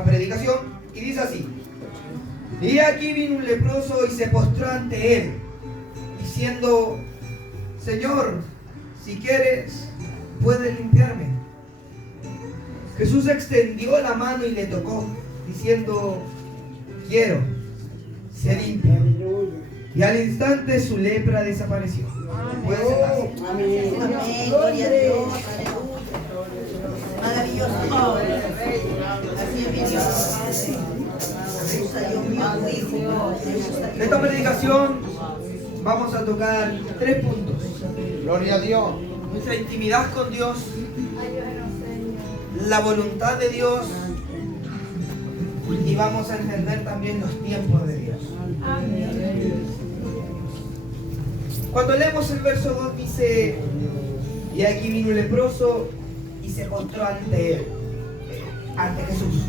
esta predicación y dice así: y aquí vino un leproso y se postró ante él, diciendo: Señor, si quieres, puedes limpiarme. Jesús extendió la mano y le tocó, diciendo: quiero, sé limpio. Y al instante su lepra desapareció. Puede sentarse. Amén. Gloria a Dios. Maravilloso. Así es mi Dios. Dios mío, tu hijo. En esta predicación vamos a tocar 3 puntos. Gloria a Dios. Nuestra intimidad con Dios, la voluntad de Dios, y vamos a entender también los tiempos de Dios. Cuando leemos el verso 2 dice: y aquí vino un leproso y se postró ante él, ante Jesús.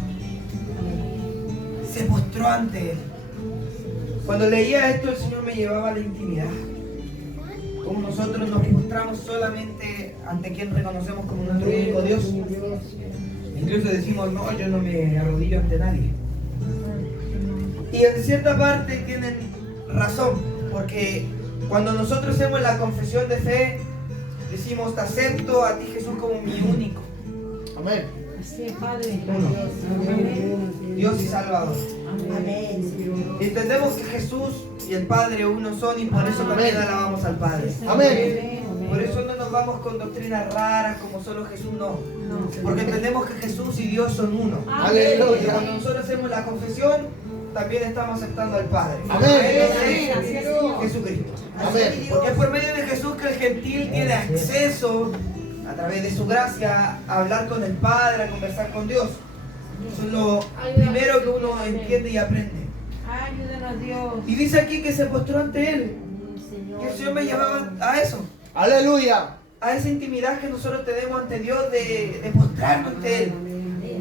Se postró ante él. Cuando leía esto, el Señor me llevaba a la intimidad. Como nosotros nos postramos solamente ante quien reconocemos como nuestro único Dios. Incluso decimos: no, yo no me arrodillo ante nadie. Y en cierta parte tienen razón, porque cuando nosotros hacemos la confesión de fe, decimos: te acepto a ti, Jesús, como mi único. Amén. Así es, Padre. Dios y Salvador. Amén. Y entendemos que Jesús y el Padre uno son, y por eso también alabamos al Padre. Amén. Por eso no nos vamos con doctrinas raras como solo Jesús, no. Porque entendemos que Jesús y Dios son uno. Y Aleluya. cuando nosotros hacemos la confesión, también estamos aceptando al Padre. Amén. Jesucristo. Amén. Porque es por medio de Jesús que el gentil tiene acceso, a través de su gracia, a hablar con el Padre, a conversar con Dios. Eso es lo primero que uno entiende y aprende. Ayúdanos, Dios. Y dice aquí que se postró ante él. Y el Señor me llevaba a eso, Aleluya. a esa intimidad que nosotros tenemos ante Dios de postrarnos ante Él.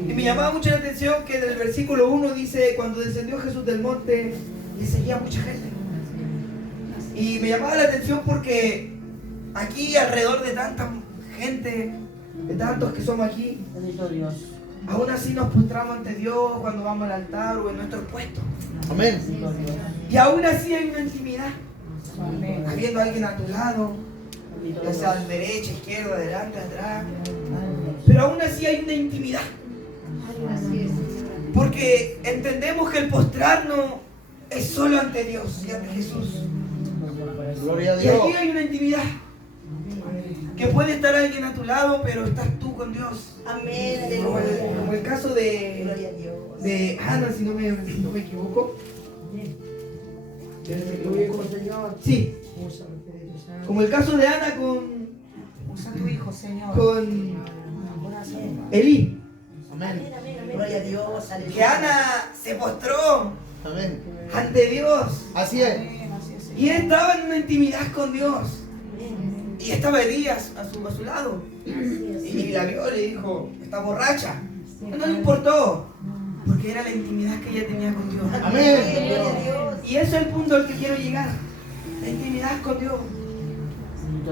Y me llamaba mucho la atención que en el versículo 1 dice: cuando descendió Jesús del monte, le seguía mucha gente. Y me llamaba la atención porque aquí, alrededor de tanta gente, de tantos que somos aquí, aún así nos postramos ante Dios cuando vamos al altar o en nuestro puesto. Amén. Y aún así hay una intimidad. Habiendo alguien a tu lado, ya sea a la derecha, izquierda, adelante, atrás. Pero aún así hay una intimidad. Porque entendemos que el postrarnos es solo ante Dios y ante Jesús. Gloria a Y Dios. aquí hay una intimidad. Que puede estar alguien a tu lado, pero estás tú con Dios. Amén. Como el caso Gloria a Dios. de Ana, si no me equivoco. Sí. Como el caso de Ana Usa tu hijo, Señor. con Elí. Amén. Gloria a Dios. Que Ana se postró Amén. ante Dios. Así es. Y él estaba en una intimidad con Dios. Y estaba Elías a su lado. Y la vio y le dijo: está borracha. No le importó. Porque era la intimidad que ella tenía con Dios. Amén. Gloria a Dios. Y ese es el punto al que quiero llegar. La intimidad con Dios.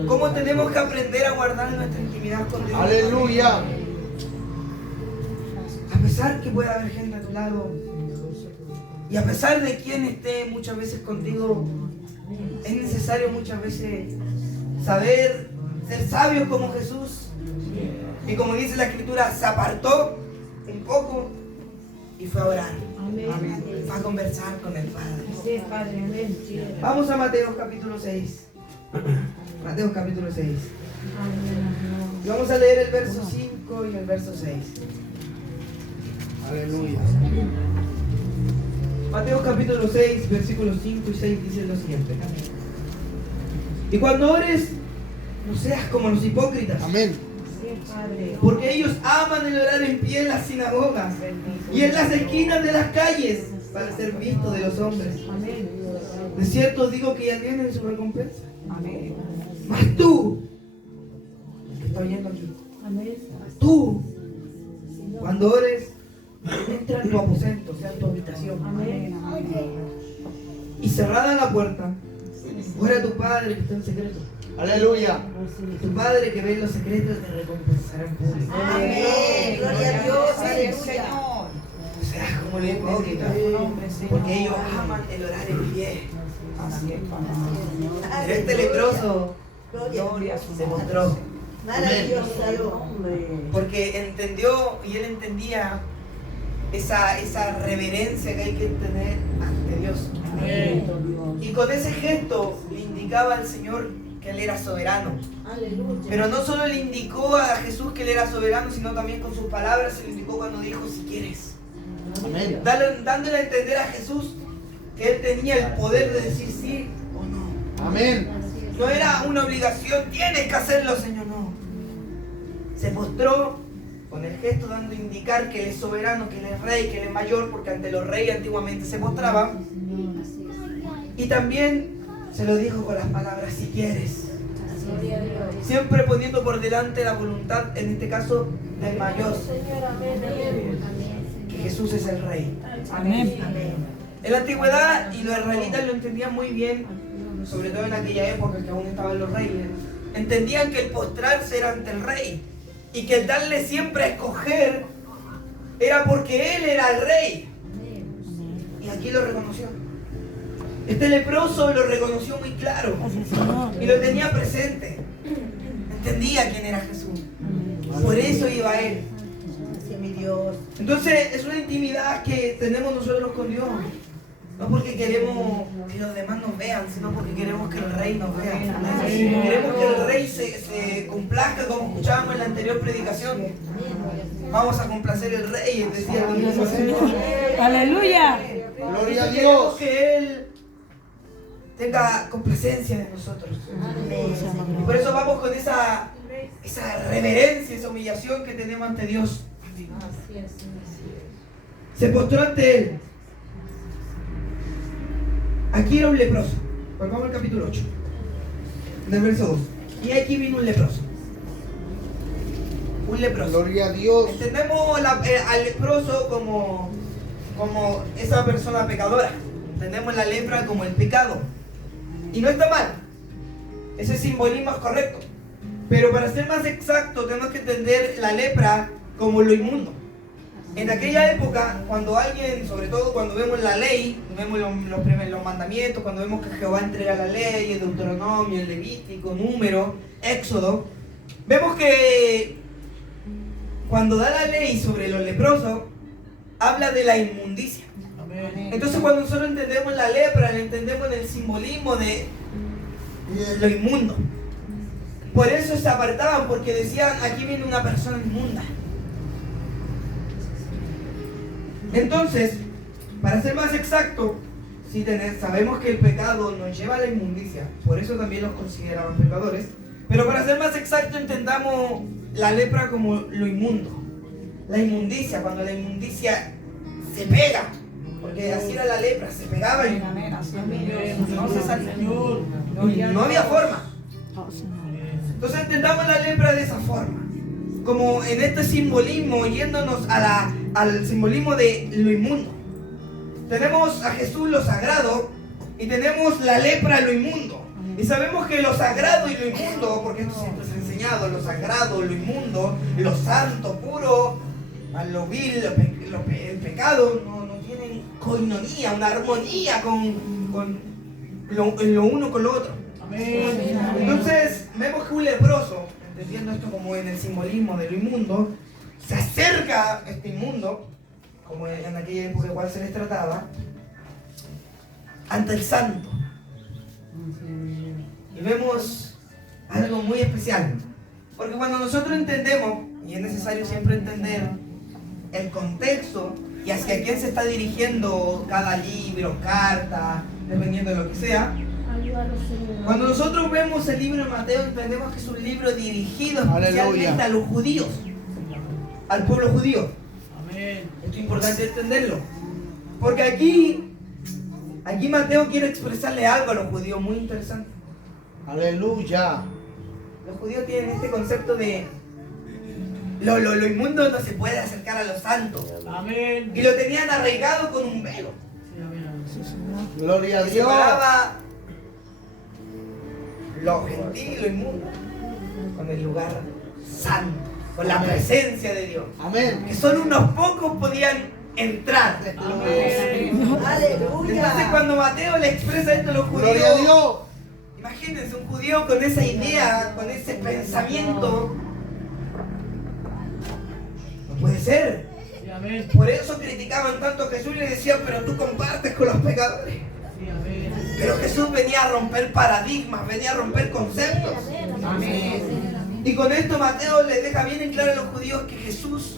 ¿Cómo tenemos que aprender a guardar nuestra intimidad con Dios? Aleluya. A pesar que pueda haber gente a tu lado, y a pesar de quien esté muchas veces contigo, es necesario muchas veces saber ser sabios como Jesús. Y como dice la Escritura, se apartó un poco y fue a orar. Fue a conversar con el Padre. Vamos a Mateo capítulo 6. Mateo capítulo 6. Y vamos a leer el verso 5 y el verso 6. Aleluya. Mateo capítulo 6, versículos 5 y 6 dice lo siguiente: y cuando ores, no seas como los hipócritas, Amén. porque ellos aman el orar en pie en las sinagogas y en las esquinas de las calles para ser vistos de los hombres. De cierto os digo que ya tienen su recompensa. Mas tú, que está oyendo aquí, tú, cuando ores, entra en tu aposento, o sea, en tu habitación, y cerrada la puerta, ora a tu Padre que está en secreto. Aleluya. Tu Padre que ve en los secretos te recompensará en público. Amén. Gloria a Dios. Aleluya. Se como lo he entendido, porque ellos aman el orar en pie. Así es, Padre. Pero este leproso Gloria a su se nombre. mostró, Maravilloso Dios. porque entendió y él entendía esa reverencia que hay que tener ante Dios. Y con ese gesto le indicaba al Señor que Él era soberano. Pero no solo le indicó a Jesús que Él era soberano, sino también con sus palabras se lo indicó cuando dijo si quieres. Amén. Dándole a entender a Jesús que Él tenía el poder de decir sí o no. Amén. No era una obligación, tienes que hacerlo, Señor, no. Se postró con el gesto dando a indicar que Él es soberano, que Él es rey, que Él es mayor, porque ante los reyes antiguamente se postraba. Y también se lo dijo con las palabras, si quieres. Siempre poniendo por delante la voluntad, en este caso, del mayor. Que Jesús es el rey. Amén. En la antigüedad, y los israelitas lo entendían muy bien, sobre todo en aquella época que aún estaban los reyes, entendían que el postrarse era ante el rey y que el darle siempre a escoger era porque él era el rey. Y aquí lo reconoció. Este leproso lo reconoció muy claro y lo tenía presente. Entendía quién era Jesús. Por eso iba a él. Así es mi Dios. Entonces es una intimidad que tenemos nosotros con Dios. No porque queremos que los demás nos vean, sino porque queremos que el Rey nos vea. Queremos que el Rey se complazca, como escuchábamos en la anterior predicación. Vamos a complacer al Rey, decía el mismo Señor. Aleluya. Gloria a Queremos Dios. que Él tenga complacencia de nosotros. Y por eso vamos con esa reverencia, esa humillación que tenemos ante Dios. Se postró ante Él. Aquí era un leproso. Volvamos al capítulo 8, del verso 2. Y aquí vino un leproso. Un leproso. Gloria a Dios. Entendemos al leproso como esa persona pecadora. Entendemos la lepra como el pecado. Y no está mal. Ese simbolismo es correcto. Pero para ser más exacto, tenemos que entender la lepra como lo inmundo. En aquella época, cuando alguien, sobre todo cuando vemos la ley, vemos los mandamientos, cuando vemos que Jehová entrega la ley, el Deuteronomio, el Levítico, Número, Éxodo, vemos que cuando da la ley sobre los leprosos, habla de la inmundicia. Entonces cuando nosotros entendemos la lepra, lo entendemos en el simbolismo de lo inmundo. Por eso se apartaban, porque decían, aquí viene una persona inmunda. Entonces, para ser más exacto, sabemos que el pecado nos lleva a la inmundicia, por eso también los consideraban pecadores, pero para ser más exacto entendamos la lepra como lo inmundo, la inmundicia, cuando la inmundicia se pega, porque así era la lepra, se pegaba y no se salía, no había forma. Entonces entendamos la lepra de esa forma, como en este simbolismo, yéndonos al simbolismo de lo inmundo. Tenemos a Jesús lo sagrado y tenemos la lepra lo inmundo. Y sabemos que lo sagrado y lo inmundo, porque esto siempre se ha enseñado, lo sagrado, lo inmundo, lo santo, puro, a lo vil, el pecado, no tienen coinonía, una armonía con lo uno con lo otro. Entonces vemos que un leproso, entendiendo esto como en el simbolismo de lo inmundo, se acerca a este inmundo, como en aquella época igual se les trataba, ante el santo. Y vemos algo muy especial, porque cuando nosotros entendemos, y es necesario siempre entender el contexto y hacia quién se está dirigiendo cada libro, carta, dependiendo de lo que sea, cuando nosotros vemos el libro de Mateo, entendemos que es un libro dirigido especialmente Aleluya. a los judíos, al pueblo judío. Esto es importante entenderlo, porque aquí Mateo quiere expresarle algo a los judíos muy interesante. Aleluya. Los judíos tienen este concepto de lo inmundo no se puede acercar a lo santo. Amén. Y lo tenían arraigado con un velo. Gloria a Que Dios. separaba lo gentil y lo inmundo con el lugar santo, con la presencia de Dios. Amén. Que solo unos pocos podían entrar. Aleluya. Entonces cuando Mateo le expresa esto a los Gloria a judíos, Dios. imagínense un judío con esa idea, con ese pensamiento. No puede ser. Por eso criticaban tanto a Jesús y le decían, pero tú compartes con los pecadores. Pero Jesús venía a romper paradigmas, venía a romper conceptos. Y con esto Mateo les deja bien en claro a los judíos que Jesús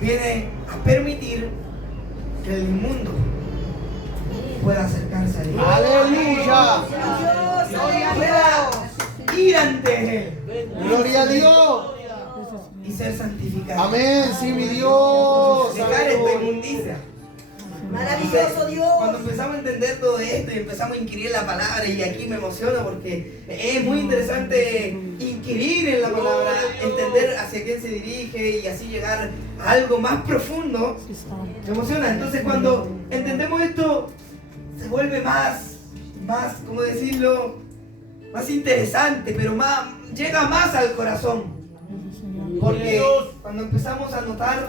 viene a permitir que el inmundo pueda acercarse a Dios. Aleluya. Pueda ir ante Él Gloria a Dios. y ser santificado. Amén. Sí, mi Dios. Dejar esta inmundicia. Maravilloso Dios. Cuando empezamos a entender todo esto y empezamos a inquirir la palabra, y aquí me emociona porque es muy interesante inquirir en la palabra, entender hacia quién se dirige y así llegar a algo más profundo, me emociona. Entonces cuando entendemos esto, se vuelve más, ¿cómo decirlo? Más interesante, pero llega más al corazón. Porque cuando empezamos a notar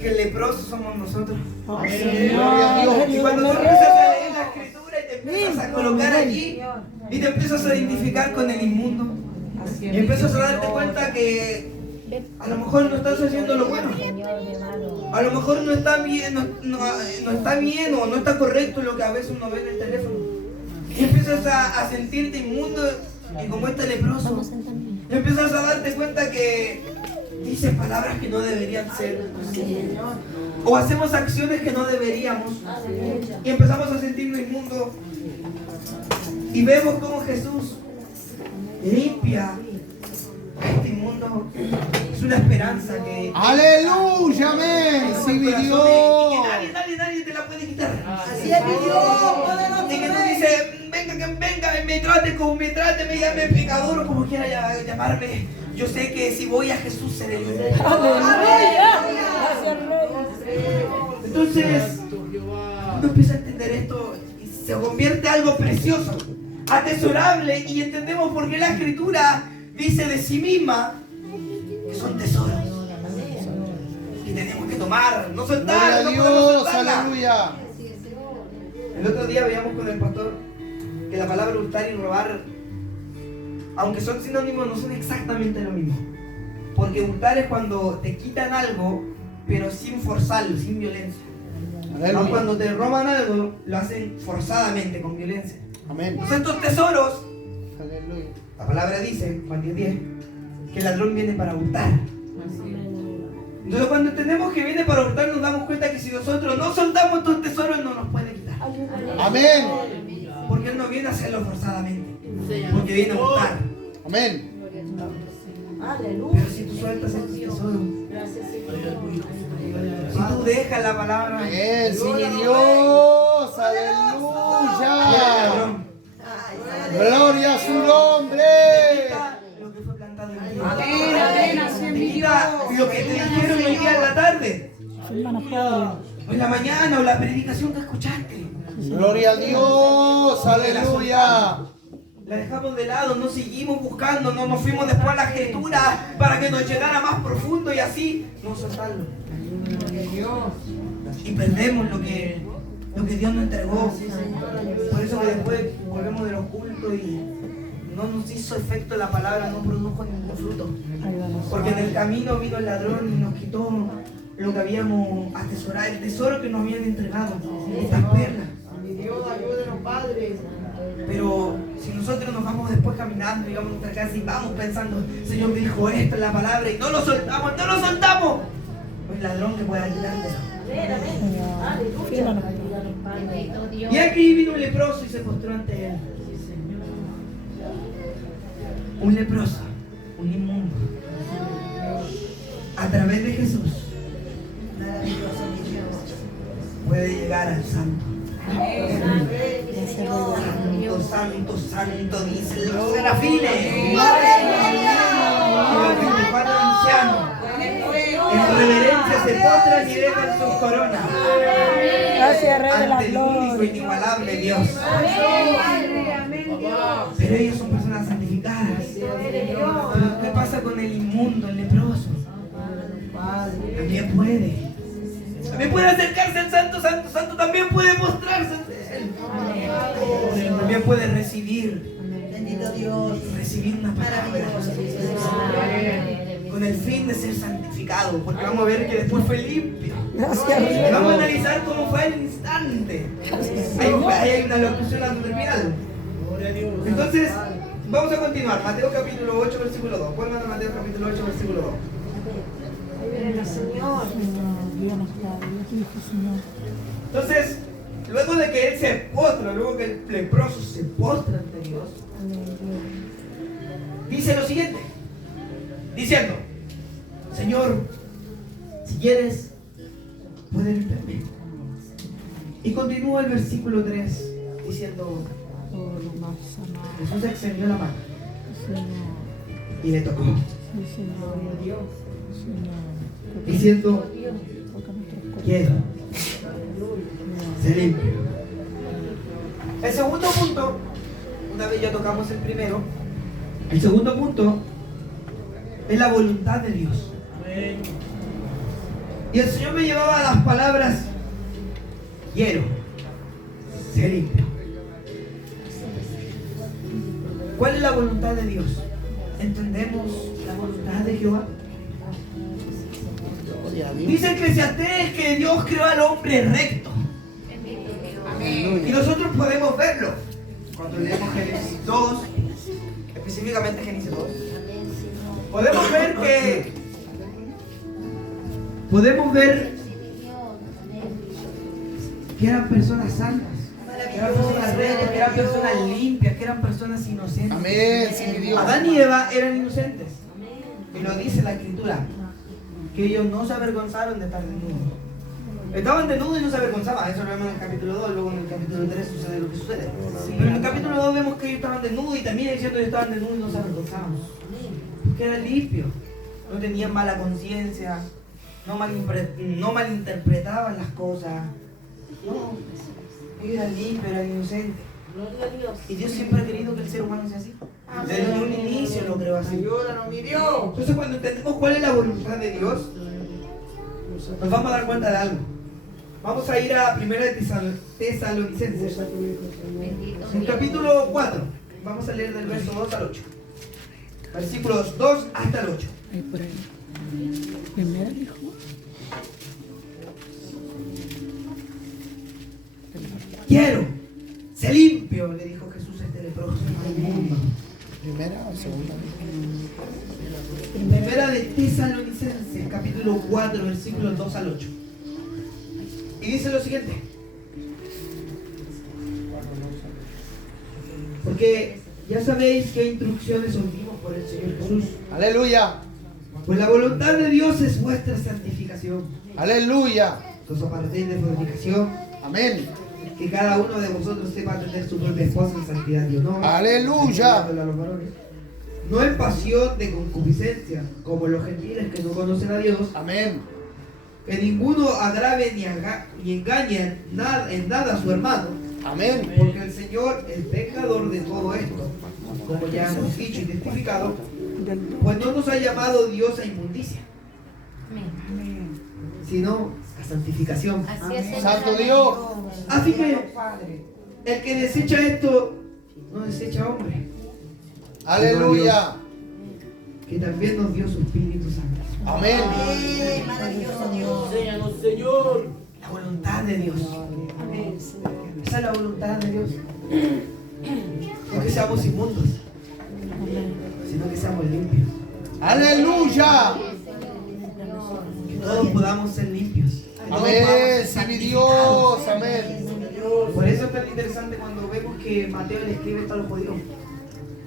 que el leproso somos nosotros. Gloria a Dios. Y cuando tú empiezas a leer la escritura y te empiezas a colocar allí y te empiezas a identificar con el inmundo y empiezas a darte cuenta que a lo mejor no estás haciendo lo bueno, a lo mejor no está bien, no está bien o no está correcto lo que a veces uno ve en el teléfono, y empiezas a sentirte inmundo y como este leproso, y empiezas a darte cuenta que dice palabras que no deberían ser, o hacemos acciones que no deberíamos, y empezamos a sentirnos inmundos, y vemos cómo Jesús limpia este inmundo. Es una esperanza que Aleluya. Amén. Sí, mi Dios. y que nadie te la puede quitar. Así es mi Dios. Y que tú dices, venga, me trate como me trate, me llame pecador o como quiera llamarme. Yo sé que si voy a Jesús seré libre. Aleluya. Gracias, Rey. Entonces, uno empieza a entender esto y se convierte en algo precioso, atesorable, y entendemos por qué la Escritura dice de sí misma que son tesoros y tenemos que tomar, no soltar, Gloria a no podemos Dios. soltarla. Aleluya. El otro día veíamos con el pastor que la palabra hurtar y robar, aunque son sinónimos, no son exactamente lo mismo. Porque hurtar es cuando te quitan algo, pero sin forzarlo, sin violencia. Aleluya. No, cuando te roban algo, lo hacen forzadamente, con violencia. Amén. Entonces estos tesoros, Aleluya. la palabra dice, Juan 10:10, que el ladrón viene para hurtar. Entonces cuando entendemos que viene para hurtar, nos damos cuenta que si nosotros no soltamos estos tesoros, no nos puede quitar. Amén. Porque Él no viene a hacerlo forzadamente, porque viene a hurtar. Amén. Pero si tú sueltas estos tesoros, si tú dejas la palabra, Amén. Sí, mi Dios. Aleluya. Gloria a su nombre. lo que fue plantado en ti. Amén, así es mi Dios. Lo que te dijeron hoy día en la tarde, Hermano Padre. o en la mañana, o la predicación que escuchaste. Gloria a Dios. Aleluya. La dejamos de lado, no seguimos buscando, no nos fuimos después a la Escritura para que nos llegara más profundo y así no soltarlo. Y perdemos lo que Dios nos entregó. Por eso que después volvemos de los cultos y no nos hizo efecto la palabra, no produjo ningún fruto. Porque en el camino vino el ladrón y nos quitó lo que habíamos atesorado, el tesoro que nos habían entregado, estas perlas. Pero si nosotros nos vamos después caminando y vamos a nuestra casa y vamos pensando, Señor dijo esto en la palabra, y no lo soltamos, pues el ladrón que pueda quitártelo. Y aquí vino un leproso y se postró ante él. Un leproso, un inmundo. A través de Jesús puede llegar al santo. Santo, santo, dicen los serafines. Y los 24 ancianos en reverencia se postran y dejan sus coronas Gracias, Rey de la ante el único Gloria. inigualable Dios. Pero ellos son personas santificadas. Pero ¿qué pasa con el inmundo, el leproso? también puede. También puede acercarse al Santo, Santo, Santo. También puede mostrarse ante Él. También puede recibir. Bendito Dios. Recibir una palabra. Con el fin de ser santificado. Porque vamos a ver que después fue limpio. Gracias, Y Rey. vamos a analizar cómo fue el instante. Ahí hay una locución al terminal. Entonces, vamos a continuar. Mateo capítulo 8, versículo 2. Vuelvan a Mateo capítulo 8, versículo 2. Señor, bien está, Dios dijo, Señor. Entonces, luego de que él se postra, luego que el leproso se postra ante Dios, dice lo siguiente, diciendo: Señor, si quieres, puedes limpiarme. Y continúa el versículo 3 diciendo: Jesús extendió la mano y le tocó, diciendo: quiero, se limpia. El segundo punto, una vez ya tocamos el primero, el segundo punto es la voluntad de Dios. Y el Señor me llevaba a las palabras: quiero, se limpia. ¿Cuál es la voluntad de Dios? ¿Entendemos la voluntad de Jehová? Dice Eclesiastés que Dios creó al hombre recto. Y nosotros podemos verlo cuando leemos Génesis 2, específicamente Génesis 2. Podemos ver que eran personas santas, que eran personas rectas, que eran personas limpias, que eran personas inocentes. Amén, sí, mi Dios. Adán y Eva eran inocentes. Y lo dice la Escritura, que ellos no se avergonzaron de estar desnudos. Estaban desnudos y no se avergonzaban. Eso lo vemos en el capítulo 2, luego en el capítulo 3 sucede lo que sucede. Pero en el capítulo 2 vemos que ellos estaban desnudos y termina diciendo que estaban desnudos y no se avergonzaban. Porque eran limpios, no tenían mala conciencia, no malinterpretaban las cosas. No, ellos eran limpios, eran inocentes. Y Dios siempre ha querido que el ser humano sea así. Desde un inicio lo creó así. Entonces, cuando entendemos cuál es la voluntad de Dios, nos vamos a dar cuenta de algo. Vamos a ir a 1 Tesalonicenses, en capítulo 4. Vamos a leer del verso 2 al 8. Versículos 2 hasta el 8. Ahí por ahí. Primero dijo. Quiero, sé limpio, le dijo Jesús a este leproso. ¿Primera o segunda? Primera de Tesalonicenses, capítulo 4, versículos 2 al 8. Y dice lo siguiente: porque ya sabéis qué instrucciones os dimos por el Señor Jesús. Aleluya. Pues la voluntad de Dios es vuestra santificación. Aleluya. Que os apartéis de fornicación, Amén. que cada uno de vosotros sepa atender su propia esposa en santidad y honor. Aleluya. A los varones. No en pasión de concupiscencia, como los gentiles que no conocen a Dios. Amén. Que ninguno agrave ni engañe en nada a su hermano. Amén. Porque el Señor es vengador de todo esto, como ya hemos dicho y testificado, pues no nos ha llamado Dios a inmundicia, sino a santificación. Santo Dios. Así que el que desecha esto, no desecha hombre, Aleluya. que también nos dio su Espíritu Santo. Amén. Maravilloso Dios. La voluntad de Dios. Esa es la voluntad de Dios. No que seamos inmundos, sino que seamos limpios. Aleluya. Que todos podamos ser limpios. Que todos Amén. podamos ser Sí, mi santificados. Dios. Amén. Por eso es tan interesante cuando vemos que Mateo le escribe esto a los judíos,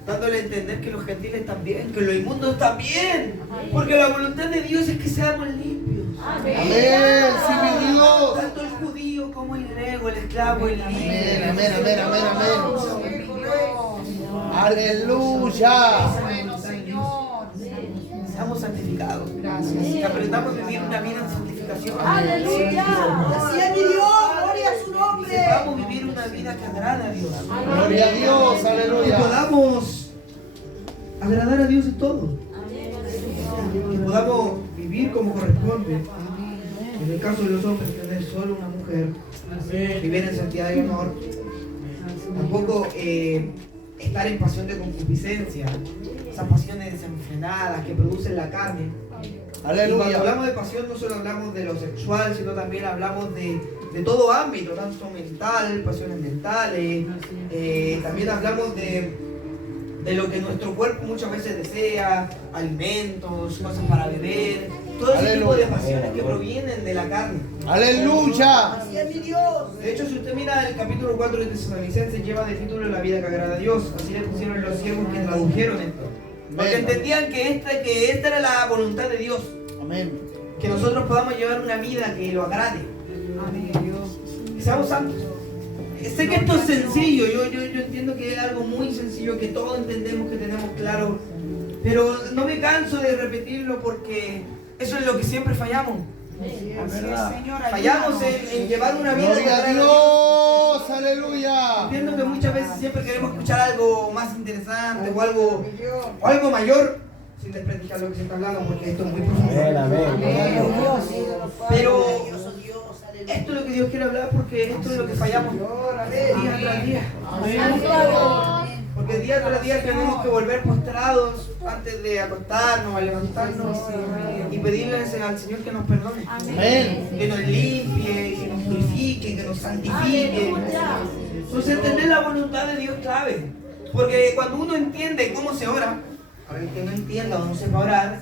dándole a entender que los gentiles también, que los inmundos también, porque la voluntad de Dios es que seamos limpios. Amén. Sí, mi Dios. Tanto el judío como el griego, el esclavo, el libre. Amén, amén, amén, amén, Aleluya. Seamos santificados. Que aprendamos a vivir una vida en santificación. Así es mi Dios. Gloria a su Que nombre. sepamos vivir una vida que agrada a Dios. Gloria a Dios. Que Aleluya. podamos agradar a Dios en todo. Que podamos vivir vivir como corresponde. En el caso de los hombres, tener solo una mujer, vivir en santidad y amor. Tampoco estar en pasión de concupiscencia, esas pasiones desenfrenadas que producen la carne. Aleluya. Y cuando hablamos de pasión no solo hablamos de lo sexual, sino también hablamos de todo ámbito, tanto mental, pasiones mentales, también hablamos de lo que nuestro cuerpo muchas veces desea, alimentos, cosas para beber, todo ese tipo de pasiones que provienen de la carne. Aleluya. Así es mi Dios. De hecho, si usted mira el capítulo 4 de Tesalonicenses, lleva de título La vida que agrada a Dios. Así le pusieron los siervos que tradujeron esto. Porque entendían que esta era la voluntad de Dios. Amén. Que nosotros podamos llevar una vida que lo agrade. Que seamos santos. Sé que esto es sencillo, yo entiendo que es algo muy sencillo, que todos entendemos, que tenemos claro. Pero no me canso de repetirlo porque eso es lo que siempre fallamos. Fallamos en llevar una vida que Gloria a agrade a Dios. Aleluya. Entiendo que muchas veces siempre queremos escuchar algo más interesante o algo mayor, sin desprestigiar lo que se está hablando, porque esto es muy profundo. Pero esto es lo que Dios quiere hablar, porque esto es lo que fallamos día tras día. Porque día tras día tenemos que volver postrados antes de acostarnos, a levantarnos y pedirles al Señor que nos perdone. Amén. Que nos limpie, que nos purifique, que nos santifique. Entonces entender la voluntad de Dios es clave. Porque cuando uno entiende cómo se ora, para el que no entienda o no sepa orar,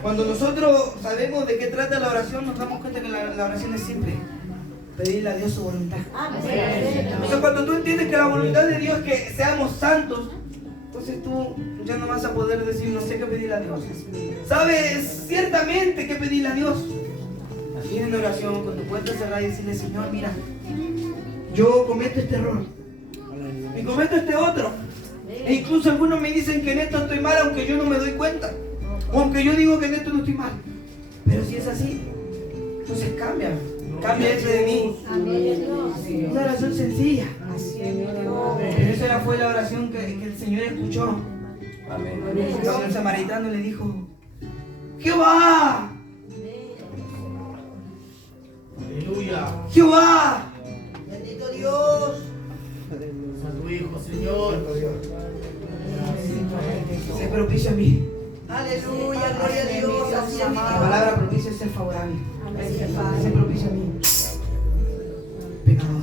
cuando nosotros sabemos de qué trata la oración, nos damos cuenta que la oración es simple. Pedirle a Dios su voluntad. Entonces cuando tú entiendes que la voluntad de Dios es que seamos santos, entonces tú ya no vas a poder decir no sé qué pedirle a Dios. Sabes ciertamente qué pedirle a Dios. Así en oración, con tu puerta cerrada y decirle, Señor, mira, yo cometo este error y cometo este otro. E incluso algunos me dicen que en esto estoy mal, aunque yo no me doy cuenta. O aunque yo digo que en esto no estoy mal. Pero si es así, entonces cambia eso de mí. Una oración sencilla. Pero esa fue la oración que el Señor escuchó. Cuando el samaritano le dijo, Jehová, Aleluya. Jehová, Bendito Dios. A tu Hijo, Señor. sé propicio a mí. Aleluya, gloria a Dios. Así es mi La Dios. palabra propicio es ser favorable. Así es, Sé Padre. propicio a mí. Pecador.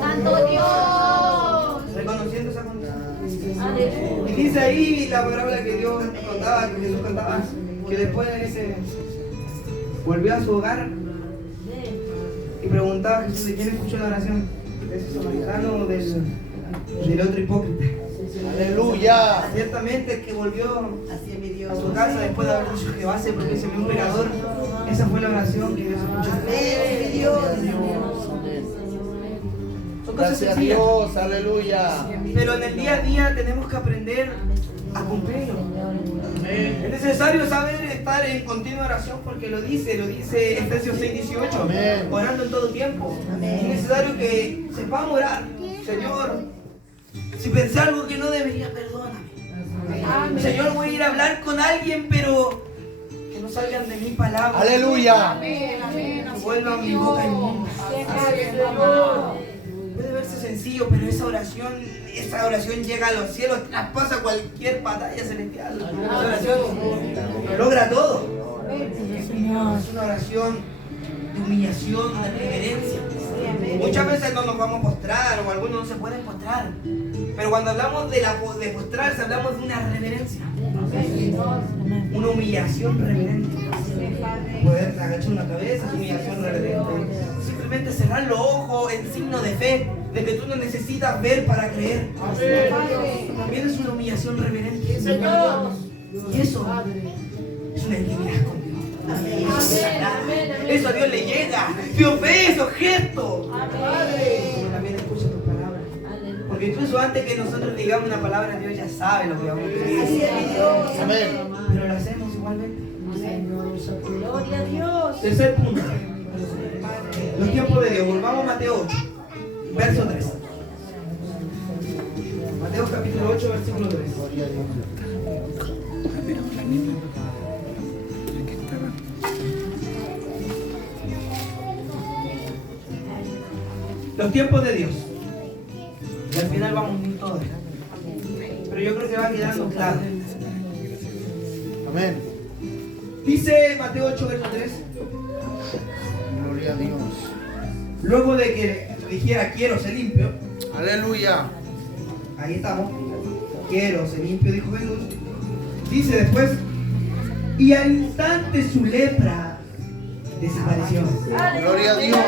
Santo Dios. Reconociendo esa condición. Aleluya. Y dice ahí la parábola que Dios contaba, que Jesús contaba, que después de ese volvió a su hogar y preguntaba a Jesús de quién escuchó la oración, de ese samaritano o del otro hipócrita. Aleluya. Ciertamente que volvió Así es mi a Dios. su casa después de haber dicho Jehová se propicia a mí un pecador. Esa fue la oración que Dios escuchó. Amén, mi Dios. Son cosas Gracias a sencillas, Dios. Aleluya. pero en el día a día tenemos que aprender a cumplirlo. Es necesario saber estar en continua oración porque lo dice Efesios 6:18, Amén. orando en todo tiempo. Es necesario que sepamos orar. Señor, si pensé algo que no debería, perdóname. Señor, voy a ir a hablar con alguien, pero que no salgan de mi palabra. Aleluya. Que vuelvan mi boca inmunda. Puede verse sencillo, pero esa oración llega a los cielos, traspasa cualquier batalla celestial. Esa oración lo logra todo. Es una oración de humillación, de reverencia. Muchas veces no nos vamos a postrar o algunos no se pueden postrar. Pero cuando hablamos de postrarse, hablamos de una reverencia. Una humillación reverente. Poder agachar una cabeza es humillación reverente. Simplemente cerrar los ojos en signo de fe, de que tú no necesitas ver para creer. También es una humillación reverente. Y eso es una intimidad con Dios. Eso a Dios le llega. Dios ve esos gestos. Como también escucha tus palabras. Porque incluso antes que nosotros digamos una palabra, Dios ya sabe lo que vamos a Así pedir. es mi Dios. Amén. Pero lo hacemos igualmente. Gloria a Dios. Tercer punto. Los tiempos de Dios. Volvamos a Mateo 8, verso 3. Mateo capítulo 8, versículo 3. Los tiempos de Dios. Y al final vamos a unir todo. Pero yo creo que va quedando claro. Amén. Dice Mateo 8, verso 3. Gloria a Dios. Luego de que dijera quiero ser limpio, Aleluya. ahí estamos, quiero ser limpio, dijo Jesús. Dice después, y al instante su lepra desapareció. Gloria a Dios.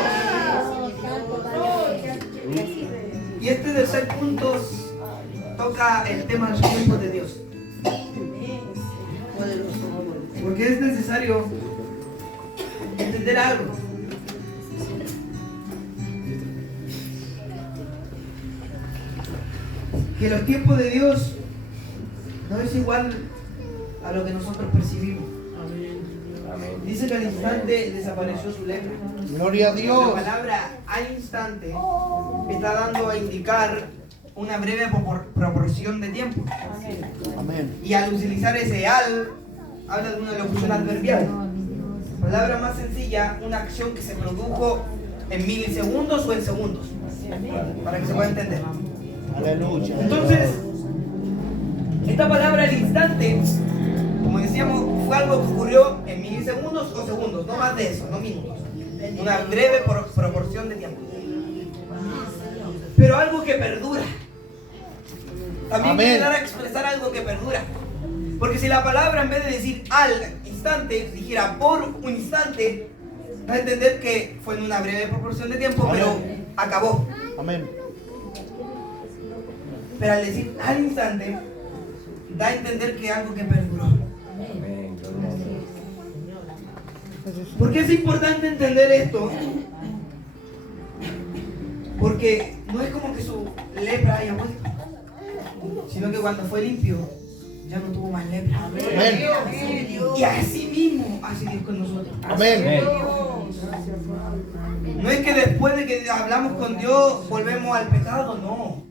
Y este tercer punto toca el tema de los tiempos de Dios. Porque es necesario entender algo. Que los tiempos de Dios no es igual a lo que nosotros percibimos. Dice que al instante desapareció su lepra. Gloria a La Dios. palabra al instante está dando a indicar una breve proporción de tiempo. Amén. Y al utilizar ese al, habla de una locución adverbial. Palabra más sencilla, una acción que se produjo en milisegundos o en segundos. Para que se pueda entender. Aleluya. Entonces, esta palabra al instante, como decíamos, fue algo que ocurrió en milisegundos o segundos, no más de eso, no minutos. Una breve proporción de tiempo. Pero algo que perdura. También Amén. quiere dar a expresar algo que perdura. Porque si la palabra en vez de decir al instante, dijera por un instante, da a entender que fue en una breve proporción de tiempo, Amén. pero acabó. Amén. Pero al decir al instante, da a entender que algo que perduró. ¿Por qué es importante entender esto? Porque no es como que su lepra haya vuelto, sino que cuando fue limpio, ya no tuvo más lepra. Amén. Y así mismo hace Dios con nosotros. Amén. No es que después de que hablamos con Dios volvemos al pecado, no.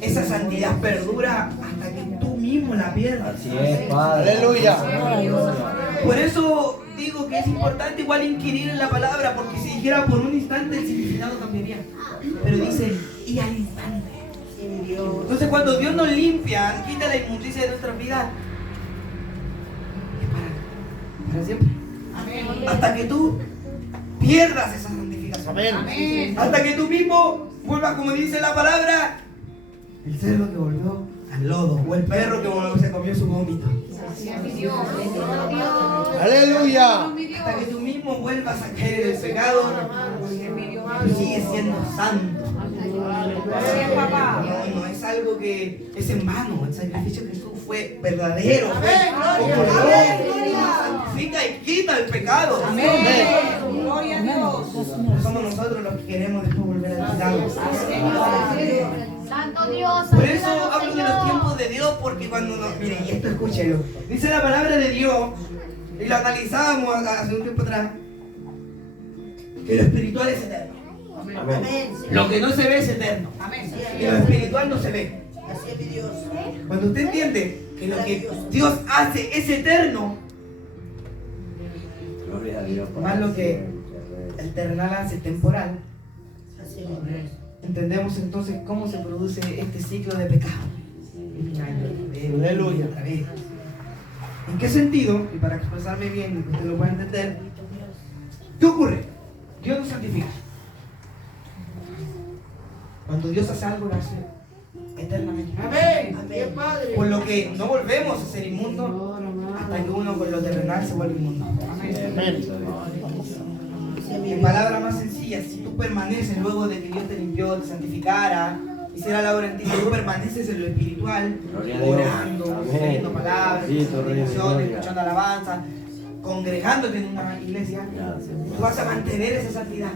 Esa santidad perdura hasta que tú mismo la pierdas. Así es, Padre. Aleluya. Por eso digo que es importante igual inquirir en la palabra, porque si dijera por un instante el significado cambiaría. Pero dice, y al instante. Entonces cuando Dios nos limpia, quita la inmundicia de nuestra vida, es para siempre. Hasta que tú pierdas esa santificación. Amén. Hasta que tú mismo vuelvas, como dice la palabra, el cerdo que volvió al lodo, o el perro que se comió su vómito. Aleluya. Hasta que tú mismo vuelvas a caer en el pecado, tú sigues siendo santo. No es algo que es en vano. El sacrificio de Jesús fue verdadero. Santifica y quita el pecado. Gloria a Dios. No somos nosotros los que queremos después volver al pecado. Santo Dios. Por eso hablo de los tiempos de Dios, porque cuando nos... Miren, y esto escúchelo. Dice la palabra de Dios, y lo analizábamos hace un tiempo atrás, que lo espiritual es eterno. Lo que no se ve es eterno. Y lo espiritual no se ve. Así es mi Dios. Cuando usted entiende que lo que Dios hace es eterno, Gloria a Dios. más lo que el terrenal hace temporal, Así es mi Dios. entendemos entonces cómo se produce este ciclo de pecado. Aleluya. Otra vez. ¿En qué sentido? Y para expresarme bien y que usted lo pueda entender, ¿qué ocurre? Dios nos santifica. Cuando Dios hace algo, lo hace eternamente. Amén, Padre. Por lo que no volvemos a ser inmundos hasta que uno con lo terrenal se vuelve inmundo. Amén. En palabras más sencillas, si tú permaneces luego de que Dios te limpió, te santificara, hiciera la obra en ti, si tú permaneces en lo espiritual, Gloria a Dios. orando, Amén. leyendo palabras, Sí, tu reino, meditación, gloria. escuchando alabanza, congregándote en una iglesia, tú vas a mantener esa santidad.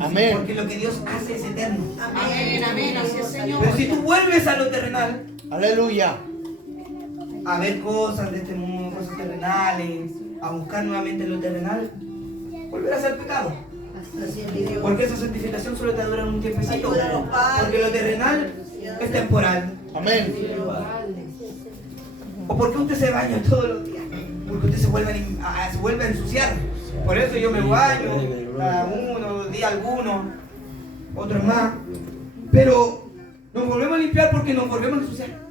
Amén. Porque lo que Dios hace es eterno. Amén, amén. Así es, Señor. Pero si tú vuelves a lo terrenal, Aleluya. a ver cosas de este mundo, cosas terrenales, a buscar nuevamente lo terrenal, volverás al pecado. Así es mi Dios. Porque esa santificación solo te dura un tiempecito. Ayúdanos, Padre. Porque lo terrenal es temporal. Amén. ¿O porque usted se baña todos los días? Porque usted se vuelve a ensuciar. Por eso yo me baño cada uno, día alguno. otros más, pero nos volvemos a limpiar porque nos volvemos a ensuciar.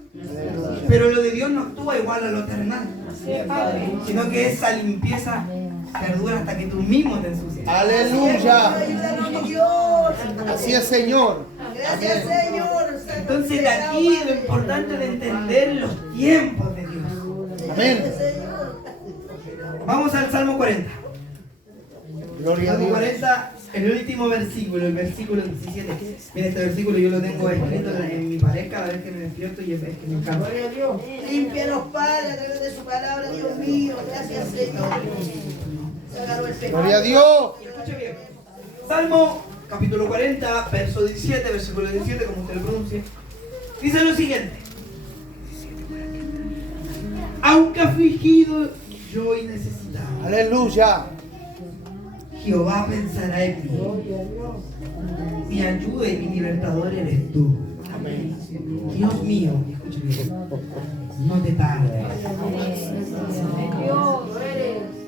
Pero lo de Dios no actúa igual a lo terrenal, sino que esa limpieza perdura hasta que tú mismo te ensucias. Aleluya. Ayúdanos, mi Dios. Así es, Señor. Gracias, Señor. Entonces de aquí lo importante de entender los tiempos de Dios. Amén. Vamos al Salmo 40. Gloria a Salmo Dios. 40, el último versículo, el versículo 17. Mira, este versículo yo lo tengo escrito en mi pared cada vez que me despierto y es que me encanta. Límpianos, Padre, a través de su palabra, Dios mío. Gracias, Señor. Se agarró el pecado. Gloria a Dios. Escuche bien. Salmo capítulo 40, verso 17, versículo 17, como usted lo pronuncie. Dice lo siguiente. Aunque afligido yo y necesitado, Aleluya. Jehová pensará en mí. Mi ayuda y mi libertador eres tú. Amén. Dios mío, escuche bien. No te tardes.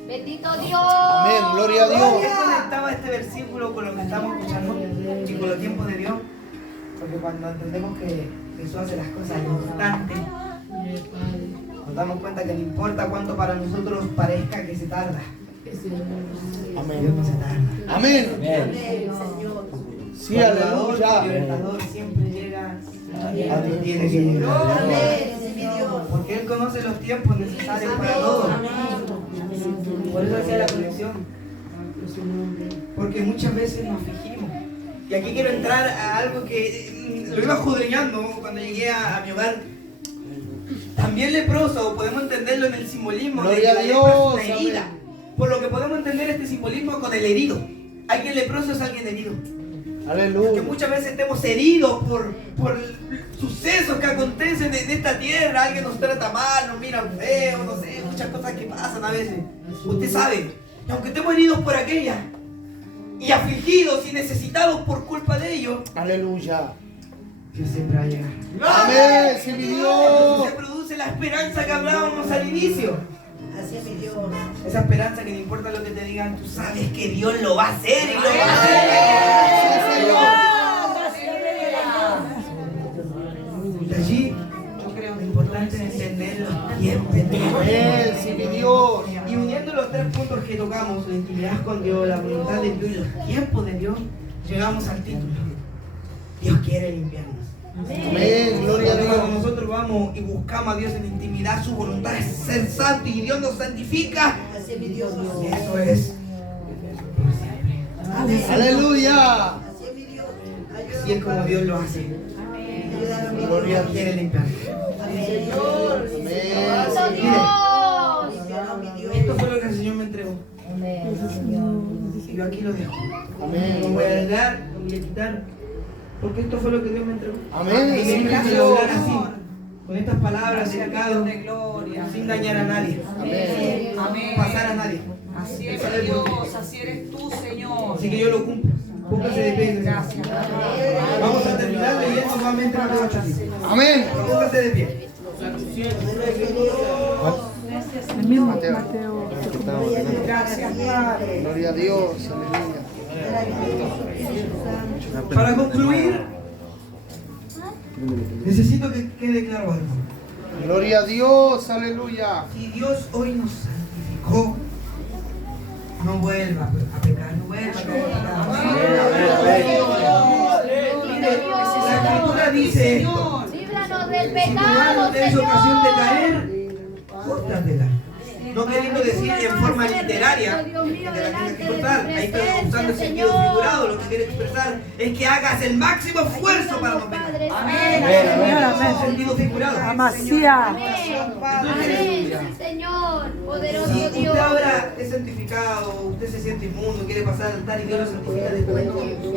Bendito Dios. Amén. Gloria a ¿Por Dios. qué conectaba este versículo con lo que estamos escuchando y con los tiempos de Dios? Porque cuando entendemos que Jesús hace las cosas al instante, nos damos cuenta que no importa cuánto para nosotros parezca que se tarda. Dios no Amén. se tarda. Amén. Amén, Señor. Sí, Salvador, aleluya. libertador siempre llega a donde tiene que llegar. Amén, sí, mi Dios. Porque Él conoce los tiempos necesarios para todo. Por eso hacía la conexión. Porque muchas veces nos afligimos. Y aquí quiero entrar a algo que lo iba escudriñando cuando llegué a mi hogar. También leproso, podemos entenderlo en el simbolismo de que Gloria a la Dios, lepra es una amén. herida. Por lo que podemos entender este simbolismo con el herido. Alguien leproso es alguien herido. Que Aleluya. muchas veces estemos heridos por sucesos que acontecen en esta tierra. Alguien nos trata mal, nos mira feo, no sé, muchas cosas que pasan a veces. Usted sabe, y aunque estemos heridos por aquella, y afligidos y necesitados por culpa de ello, Aleluya. Dios siempre va a llegar. Amén. Sí, mi Entonces Dios. se produce la esperanza que hablábamos al inicio. Así es, mi Dios. Esa esperanza que no importa lo que te digan, tú sabes que Dios lo va a hacer y lo va a hacer. De allí, yo creo que lo importante es entender los tiempos de Dios. Amén. Sí, mi Dios. Y uniendo los tres puntos que tocamos, la intimidad con Dios, la voluntad de Dios y los tiempos de Dios, llegamos al título. Dios quiere limpiarnos. Amén. Gloria a Cuando Dios. nosotros vamos y buscamos a Dios en intimidad, su voluntad es ser santo y Dios nos santifica. Así es, mi Dios. Y eso es. Amén. Aleluya. Así es, mi Dios. Así es como Dios lo hace. Ayúdanos, mi Gloria Dios. Dios quiere limpiarnos. Amén, Señor. Bendito Dios. Límpianos, mi Dios. Esto fue lo que el Señor me entregó. Y yo aquí lo dejo. No Amén. voy a agregar, no voy a quitar. Porque esto fue lo que Dios me entregó. Amén. Y me Sí, encanta Dios. hablar así, con estas palabras delicadas, sin dañar a nadie, Amén. Amén. pasar a nadie. Así Él es sabe por qué. Dios, así eres tú, Señor. Así que yo lo cumplo. Póngase de pie. Gracias. Vamos a terminar leyendo nuevamente Mateo 8. Amén. Póngase de pie. El mismo Mateo. Mateo. Gracias, Padre. Gloria a Dios. Aleluya. Para concluir, necesito que quede claro algo. Gloria a Dios. Aleluya. Si Dios hoy nos santificó, no vuelva a pecar, no vuelva a pecar. Mire, la Escritura dice esto. Líbranos del Si tu pecado, hermano te es ocasión de Señor. caer, córtatela. No queriendo decir en forma literaria que te la tienes que cortar. Ahí estoy usando el sentido figurado. Lo que quiere expresar es que hagas el máximo esfuerzo para no pecar. Amén. En sentido figurado. Amasía. Amén. Sí, Señor. Poderoso Si Dios. usted ahora es santificado, usted se siente inmundo, quiere pasar al altar y Dios lo santifica después,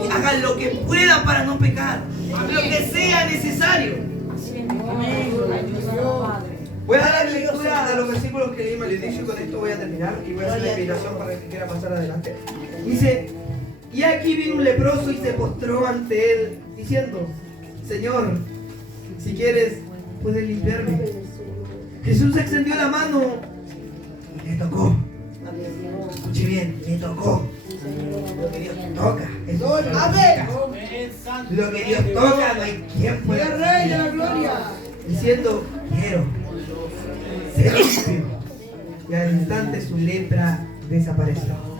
y haga lo que pueda para no pecar, lo que sea necesario. Voy a dar lectura a los versículos que leí al inicio y con esto voy a terminar y voy a hacer la invitación para el que quiera pasar adelante. Dice, y aquí vino un leproso y se postró ante él, diciendo, Señor, si quieres, puedes limpiarme. Jesús extendió la mano y le tocó. Escuche bien, le tocó. Lo que Dios toca. Eso es Amén. lo que Dios toca, no hay quien pueda. Rey de la gloria. Diciendo, quiero. Se limpio. Y al instante su lepra desapareció.